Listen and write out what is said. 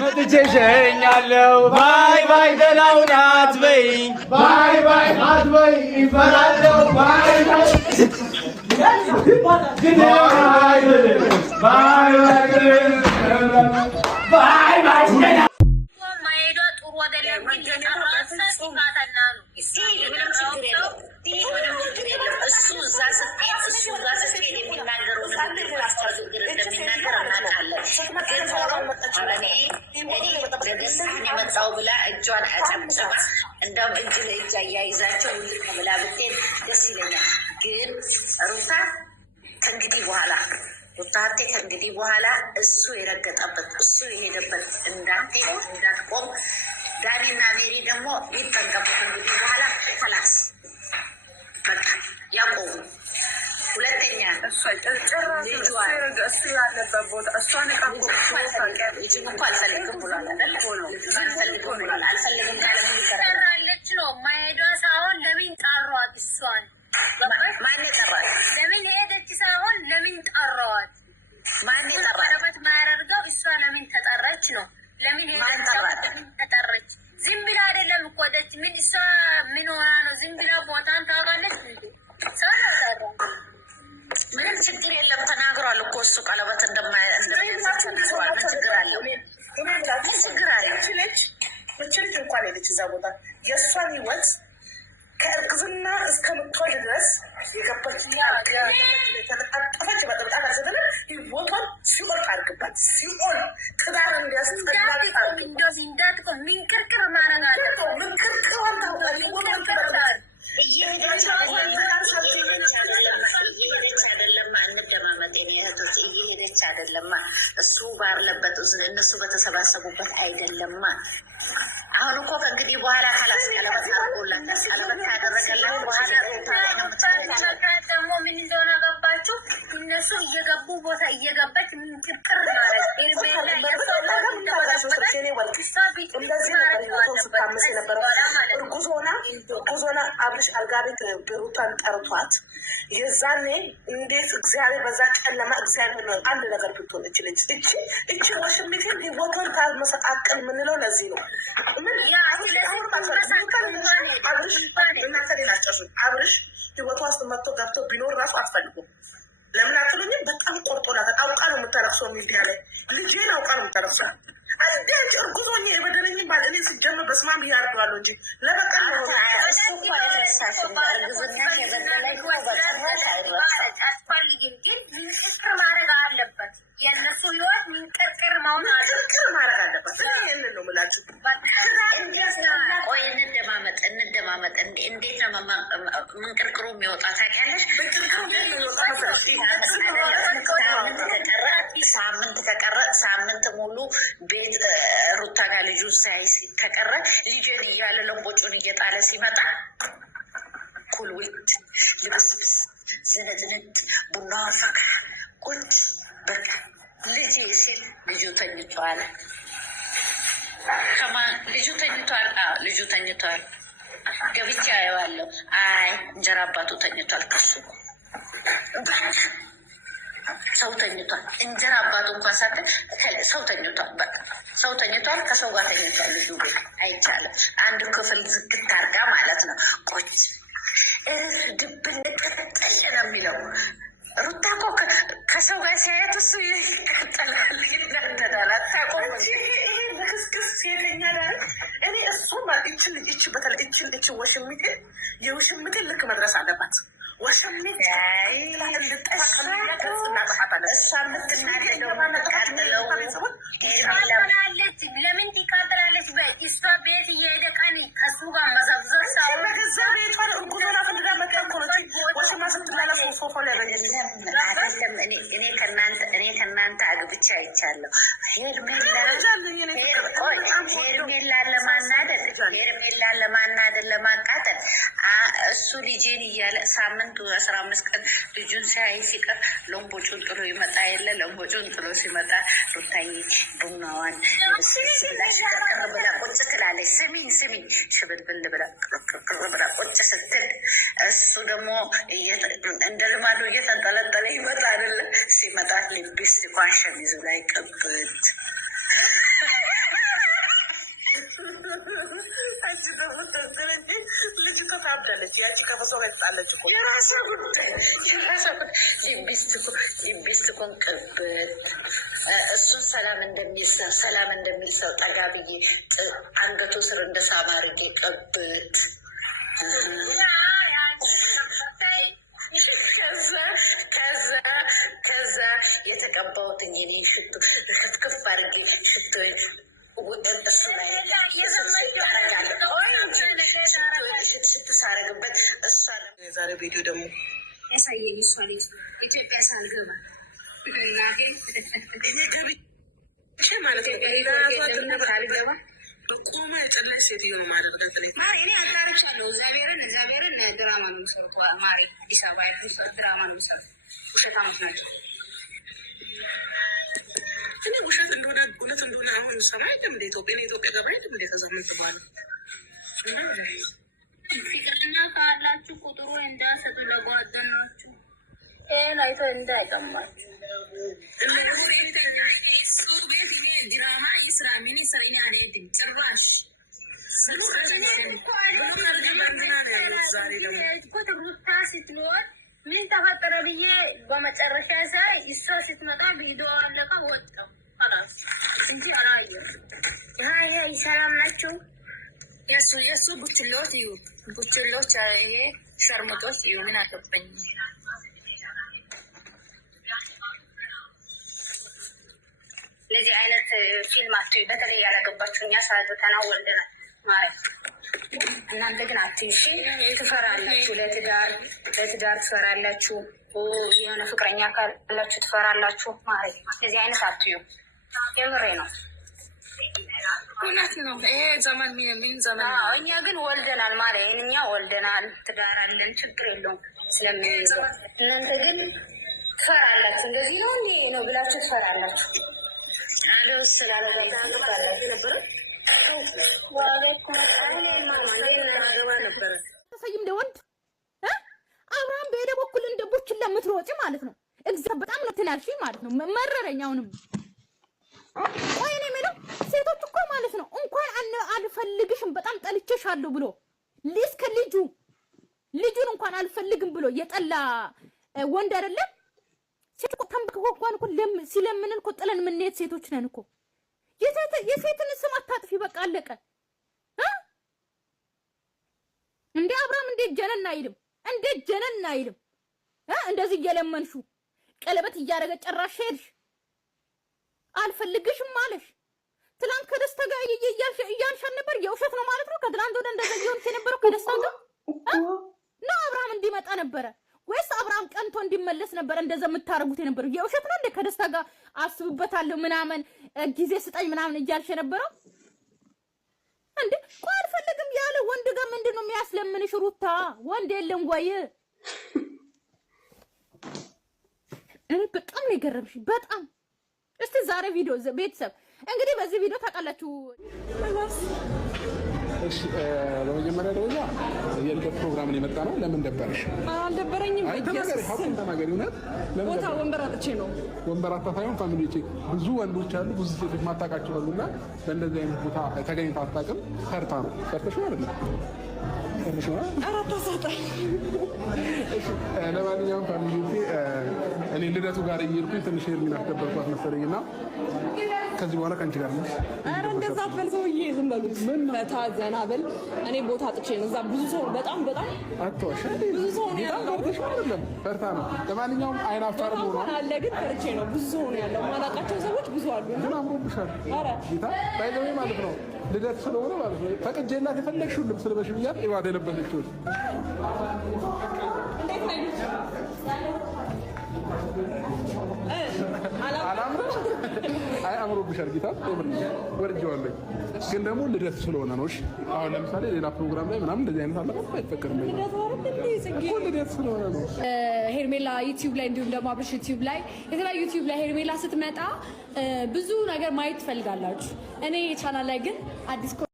መጥቼ ሸኛለሁ ባይ ባይ ደህናውን አትበይ ባይ ባይ አትበይ ይፈራለሁ ባይ ባይ ባይ ባይ ማሄዷ ጥሩ አይደለም። እሱ እዛ ስትሄድ የሚናገረው የመጣው ብላ እጇን አጨብጭባ እንደውም እጅ ለእጅ አያይዛቸው ውልቅ ብላ ብትሄድ ደስ ይለኛል። ግን ሩታ ከእንግዲህ በኋላ ሩታቴ ከእንግዲህ በኋላ እሱ የረገጠበት እሱ የሄደበት እንዳትሄድ እንዳትቆም ዳኒና ሜሪ ደግሞ ይጠንቀቁ። ከእንግዲህ በኋላ ከላስ በቃ ያቆሙ። ሁለተኛ እሱ ያለበት ቦታ እሷን እኮ አልፈልግም ብሏል። አልፈልግም ካለ ይሰራለች ነው ማሄዷ ሳይሆን ለምን ጠሯት? እሷን ማን ጠሯት? ለምን ሄደች ሳይሆን ለምን ጠሯት? ማን ጠሯት? ማያደርገው እሷ ለምን ተጠራች ነው። ለምን ሄደች? ለምን ተጠራች? ዝም ብላ አይደለም እኮ ሄደች። ምን እሷ ምን ሆና ነው? ዝም ብላ ቦታን ታውቃለች እንዴ? ሰው ነው ምንም ችግር የለም። ተናግሯል እኮ እሱ ቀለበት እንደማይተናግሯል። ምን ችግር አለው? ምን ችግር አለው? ልጅ እንኳን ሄደች እዛ ቦታ የእሷን ህይወት ከእርግዝና እስከምትወልድ ድረስ የገባች የተለጣጠፈች በጥብጣት አልዘበነ ቦታን ሲኦል ታርግባት። ሲኦል ትዳር እንዲያስጠላል እንዳትቆ ሚንቅርቅር ማረግ አለ ምንቅርቅር ታውቃል እየሄደች አይደለማ። እሱ ባለበት እነሱ በተሰባሰቡበት አይደለማ። አሁን እኮ ከእንግዲህ በኋላ ካላስ ቀለበት አድርጎላታል። ቀለበት ካደረገላት በኋላ ደግሞ ምን እንደሆነ ገባችሁ? እነሱ እየገቡ ቦታ እየገባች ምንቅርቅር ማረግ እርጉዞና አብርሽ አልጋ ቤት ብሩታን ጠርቷት የዛኔ እንዴት እግዚአብሔር በዛ ጨለማ እግዚአብሔር አንድ ነገር ብትሆን እችልች እቺ ዋሽሚቴን ህይወቷን ካልመሰቃቀል ምንለው ለዚህ ነው። አብርሽ ህይወቷ ውስጥ መጥቶ ገብቶ ቢኖር ራሱ አትፈልጉም። ለምን አትሉኝም? በጣም ቆርጦላታል። አውቃ ነው የምታለቅሰው። ሚዲያ ላይ ልጄን አውቃ ነው የምታለቅሰው። አንቺ እርጉዞኝ የበደለኝ ባል እኔ ሲጀምር በስማም እያርደዋለሁ እንጂ ለበቀል ነው አስፈልግም። ግን ሚንቅርቅር ማድረግ አለበት። የእነሱ ህይወት ሚንቅርቅር መሆን ቅርቅር ማድረግ አለበት። ይህንን ነው የምላችሁ። ቆይ እንደማመጥ እንዴት ነው ምንቅርቅሩ የሚወጣ ታውቂያለሽ? ሳምንት ከቀረ ሳምንት ሙሉ ቤት ሩታ ጋር ልጁ ሳይ ከቀረ ልጅን እያለ ለንቦጩን እየጣለ ሲመጣ ኩልዊት ልብስብስ ዝንዝንጥ ቡና ፈካ ቁጭ በቃ ልጅ ሲል ልጁ ተኝቷል። ልጁ ተኝቷል። ገብቼ አየዋለሁ። አይ እንጀራ አባቱ ተኝቷል። ከሱ ሰው ተኝቷል። እንጀራ አባቱ እንኳን ሳትል ሰው ተኝቷል። በቃ ሰው ተኝቷል። ከሰው ጋር ተኝቷል። ልጁ ቤት አይቻልም። አንድ ክፍል ዝግት አድርጋ ማለት ነው። ቆጭ ድብል ቅጥል ነው የሚለው። ሩታ እኮ ከሰው ጋር ሲያየት እሱ ይቀጠላል፣ ይናደዳል። አታውቅም ክስክስ ሴተኛ ዳር እኔ እሱ ይች በተለይ ይችን ወሽሚቴን የውሽሚቴን ልክ መድረስ አለባት። ወሽሚት ለምን ትቃጥላለች? በእሷ ቤት እየሄደ ቀን ከሱ ጋር መዘብዘብ ሳበዛ ቤቷን እርጉዞና ፍልጋ እኔ ከእናንተ አግብቻ አይቻለሁ። ሄርሜላን ለማናደድ ለማቃጠል እሱ ልጄን እያለ ሳምንቱ 15 ቀን ልጁን ሲያይ ሲቀር ለንቦጩን ጥሎ ይመጣ የለ ለንቦጩን ጥሎ ሲመጣ ሩታዬ ቡናዋን ብላ ቁጭ ትላለች። ስሚኝ ሽብልብል ብላ ቁጭ ስትል እሱ ደግሞ እንደ ልማዱ እየተንጠለጠለ ይመጣ አይደለ? ሲመጣ ሊፕስቲኳን ሸሚዙ ላይ ቅብት ያቺ ከፈሶ ላይ ጣለች እኮ የራሴ ጉዳይ ሊቢስቲኩን ቅብት እሱን ሰላም እንደሚል ሰው ጠጋ ብዬ አንገቱ ስር እንደ ሳማ አድርጌ ቅብት ከዛ የተቀባሁት የኔን ሽቶ ክትክፍ አድርጌ ሽቶ እሱ ላይ ስትሳረግበት እሷ የዛሬ ቪዲዮ ደግሞ ያሳየኝ እሷ ልጅ ኢትዮጵያ ሳልገባ ማለት ሳልገባ በቆማ የጨላች ሴትዮ ነው ማደርጋት ላይ እኔ አጋርቻለሁ። እግዚአብሔርን ድራማ ነው የሚሰሩት። ማሪ አዲስ አበባ ያሉት ድራማ ነው የሚሰሩት። ውሸታሞች ናቸው። እኔ ውሸት እንደሆነ እውነት እንደሆነ አሁን ሰማ የለም እንደ ኢትዮጵያ ገብረ የለም እንደ ተዛምንት ማለት ፍቅርና ካላችሁ ቁጥሩ እንዳሰጡ ለጓደናችሁ ይህን አይቶ እንዳይቀማችሁ ድራማ ይስራ ምን ይስራ አልሄድም ጭራሽ ሩታ ስትኖር ምን ተፈጠረ ብዬ በመጨረሻ ሳይ እሷ ስትመጣ ቪዲዮ አለቃ ወጣው እንጂ አላየሁም። ሰላም ናቸው። የእሱ ቡችሎች እዩ ቡችሎች ይሄ ሸርሙጦች እዩ ምን አገባኝ። ለዚህ አይነት ፊልም አትዩ። በተለይ ያላገባችሁ እኛ ሳያዙተና ወልደናል ማለት እናንተ ግን አትይሺ ትፈራላችሁ። ለትዳር ትፈራላችሁ። የሆነ ፍቅረኛ ካላችሁ ትፈራላችሁ ማለት ነው። ለዚህ አይነት አትዩ። የምሬ ነው። እውነት ነው። ይሄ ዘመን ምን ዘመን ነው። እኛ ግን ወልደናል ማለት እኛ ወልደናል፣ ትዳር አለን፣ ችግር የለውም ስለሚይዘ እናንተ ግን ትፈራላችሁ። እንደዚህ ነው እንዲ ነው ብላችሁ ትፈራላችሁ። ሰይም ለወንድ አብርሃም በሄደ በኩል እንደ ቡችላ የምትሮጪ ማለት ነው። እግዚአብሔር በጣም ነው ትላልሽ ማለት ነው። መረረኝ። አሁንም ቆይ እኔ የምለው ሴቶች እኮ ማለት ነው እንኳን አልፈልግሽም በጣም ጠልቼሻለሁ ብሎ እስከ ልጁን እንኳን አልፈልግም ብሎ የጠላ ወንድ አይደለም ሴት እኮ ተንበክኮ እንኳን እኮ ሲለምንን እኮ ጥለን የምንሄድ ሴቶች ነን እኮ። የሴትን ስም አታጥፊ፣ በቃ አለቀ። እንዴ አብርሃም እንዴት ጀነን አይልም? እንደዚህ እየለመንሹ ቀለበት እያደረገ ጨራሽ ሄድሽ። አልፈልግሽም ማለሽ ትላንት ከደስታ ጋር እያልሻል ነበር። የውሸት ነው ማለት ነው። ከትላንት ወደ እንደዛ እየሆንሽ የነበረው ከደስታ ጋር ነው። አብርሃም እንዲመጣ ነበረ ወይስ አብርሃም ቀንቶ እንዲመለስ ነበር እንደዛ የምታረጉት የነበረው? የውሸት ነው እንደ ከደስታ ጋር አስብበታለሁ ምናምን ጊዜ ስጠኝ ምናምን እያልሽ የነበረው እንዴ? ቆይ አልፈልግም ያለ ወንድ ጋር ምንድነው የሚያስለምንሽ? ሩታ ወንድ የለም ወይ? እኔ በጣም ነው የገረምሽ በጣም። እስቲ ዛሬ ቪዲዮ ቤተሰብ እንግዲህ በዚህ ቪዲዮ ታውቃላችሁ። እሺ በመጀመሪያ ደረጃ የልደት ፕሮግራምን የመጣ ነው። ለምን ደበረሽ? አልደበረኝም። ተናገሪ። እውነት ቦታ ወንበር አጥቼ ነው። ወንበር አጣ ሳይሆን ፋሚሊዎቼ ብዙ ወንዶች አሉ፣ ብዙ ሴቶች ማታውቃቸው አሉና በእንደዚህ አይነት ቦታ ተገኝታ አታውቅም። ሰርታ ነው ሰርተሽ ነው አይደል? ሰርተሽ ነው አራታ ሰጣ። እሺ ለማንኛውም ፋሚሊዎቼ እኔ ልደቱ ጋር እየሄድኩኝ ትንሽ ሄርሚን አስደበርኳት መሰለኝና ከዚህ በኋላ ከአንቺ ጋር ነው። ኧረ እንደዛ አትበል ሰውዬ፣ ዝም በሉት። ምን ዘና በል። እኔ ቦታ አጥቼ ነው። እዛ ብዙ ሰው በጣም አትዋሽ። ብዙ ሰው ነው ያለው። አይደለም ፈርታ ነው። ለማንኛውም አይን አፋር ነው አለ፣ ግን ፈርቼ ነው። ብዙ ሰው ነው ያለው። ማላውቃቸው ሰዎች ብዙ አሉ። ግን አምሮብሻል። ኧረ ጌታ ባይዘው ማለት ነው። ልደት ስለሆነ ማለት ነው ፈቅጄላት የፈለግሽው ልብስ ልበሽ ብያት ይዋት የለበሰችው እንዴት ነው አይ አምሮብሻል። ጌታ ወርጄዋለሁ። ግን ደግሞ ልደት ስለሆነ ነው። እሺ አሁን ለምሳሌ ሌላ ፕሮግራም ላይ ምናምን እንደዚህ አይነት አለበት አይፈቀድም። ልደት ስለሆነ ነው። ሄርሜላ ዩቲዩብ ላይ እንዲሁም ደግሞ አብርሽ ዩቲዩብ ላይ የተለያዩ ዩቲዩብ ላይ ሄርሜላ ስትመጣ ብዙ ነገር ማየት ትፈልጋላችሁ። እኔ ቻናል ላይ ግን አዲስ